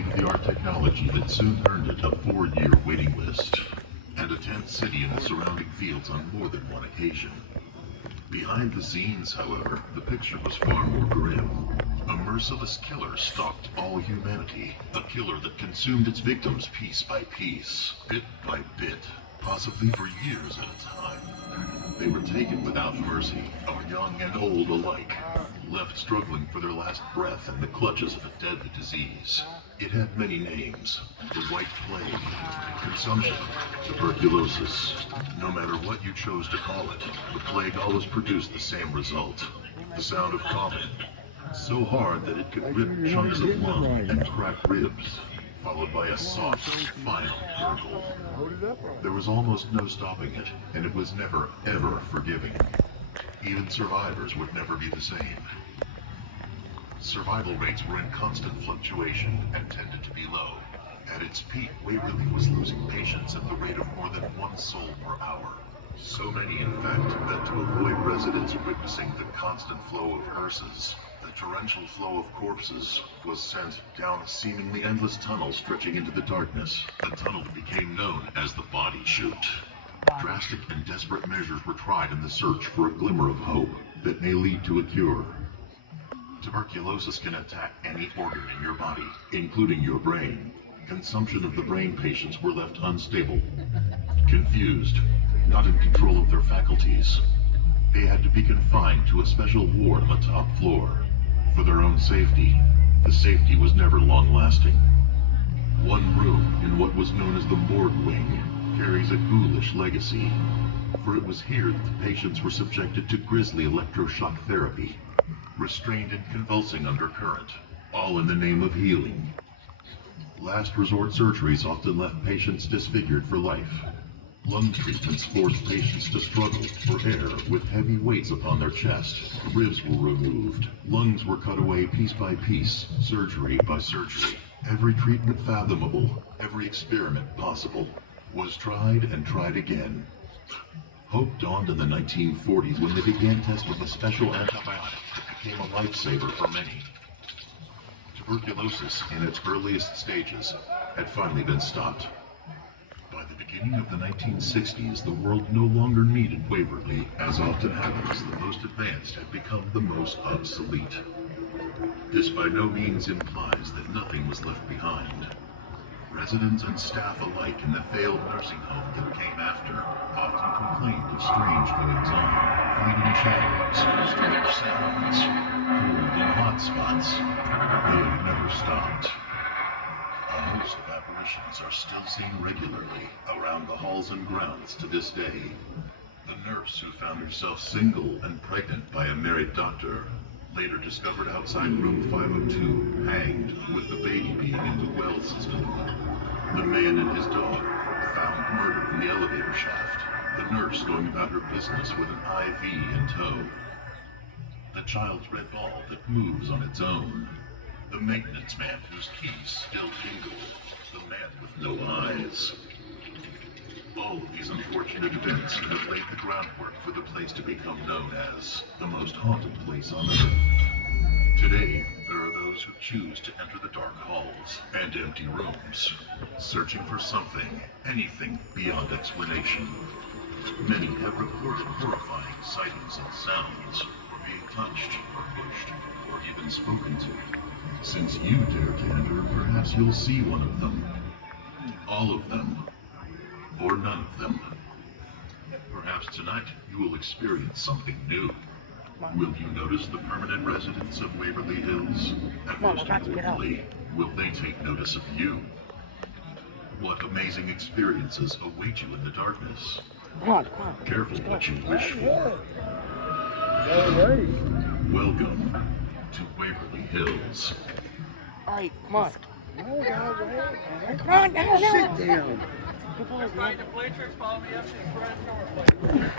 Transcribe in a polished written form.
state-of-the-art technology that soon earned it a 4-year waiting list, and a tent city in the surrounding fields on more than one occasion. Behind the scenes, however, the picture was far more grim. A merciless killer stalked all humanity, a killer that consumed its victims piece by piece, bit by bit, possibly for years at a time. They were taken without mercy, of young and old alike, left struggling for their last breath in the clutches of a deadly disease. It had many names: the White Plague, consumption, tuberculosis. No matter what you chose to call it, the plague always produced the same result: the sound of coughing, so hard that it could rip chunks of lung and crack ribs, followed by a soft, final gurgle. There was almost no stopping it, and it was never, ever forgiving. Even survivors would never be the same. Survival rates were in constant fluctuation and tended to be low. At its peak, Waverly was losing patients at the rate of more than 1 soul per hour. So many, in fact, that to avoid residents witnessing the constant flow of hearses, the torrential flow of corpses was sent down a seemingly endless tunnel stretching into the darkness, a tunnel that became known as the Body Chute. Drastic and desperate measures were tried in the search for a glimmer of hope that may lead to a cure. Tuberculosis can attack any organ in your body, including your brain. Consumption of the brain patients were left unstable, confused, not in control of their faculties. They had to be confined to a special ward on the top floor. For their own safety, the safety was never long-lasting. One room in what was known as the morgue wing carries a ghoulish legacy, for it was here that the patients were subjected to grisly electroshock therapy, restrained and convulsing under current, all in the name of healing. Last resort surgeries often left patients disfigured for life. Lung treatments forced patients to struggle for air with heavy weights upon their chest. Ribs were removed. Lungs were cut away piece by piece, surgery by surgery. Every treatment fathomable, every experiment possible, was tried and tried again. Hope dawned in the 1940s when they began testing a special antibiotic that became a lifesaver for many. Tuberculosis, in its earliest stages, had finally been stopped. By the beginning of the 1960s, the world no longer needed Waverly. As often happens, the most advanced had become the most obsolete. This by no means implies that nothing was left behind. Residents and staff alike in the failed nursing home that came after often complained of strange goings-on, fleeting shadows, strange sounds, cold and hot spots. They have never stopped. A host of apparitions are still seen regularly around the halls and grounds to this day. The nurse who found herself single and pregnant by a married doctor later discovered outside room 502, hanged, with the baby being in the well system. The man and his dog found murdered in the elevator shaft. The nurse going about her business with an IV in tow. The child's red ball that moves on its own. The maintenance man whose keys still jingle. The man with no eyes. All of these unfortunate events have laid the groundwork for the place to become known as the most haunted place on earth. Today, there are those who choose to enter the dark halls and empty rooms, searching for something, anything beyond explanation. Many have reported horrifying sightings and sounds, or being touched, or pushed, or even spoken to. Since you dare to enter, perhaps you'll see one of them. All of them. Or none of them. Perhaps tonight you will experience something new. Will you notice the permanent residents of Waverly Hills? And most importantly, will they take notice of you? What amazing experiences await you in the darkness? Careful what you wish for. Welcome to Waverly Hills. Alright, come on. Come on, down. Sit down. Find a bleachers, follow me up to the front door.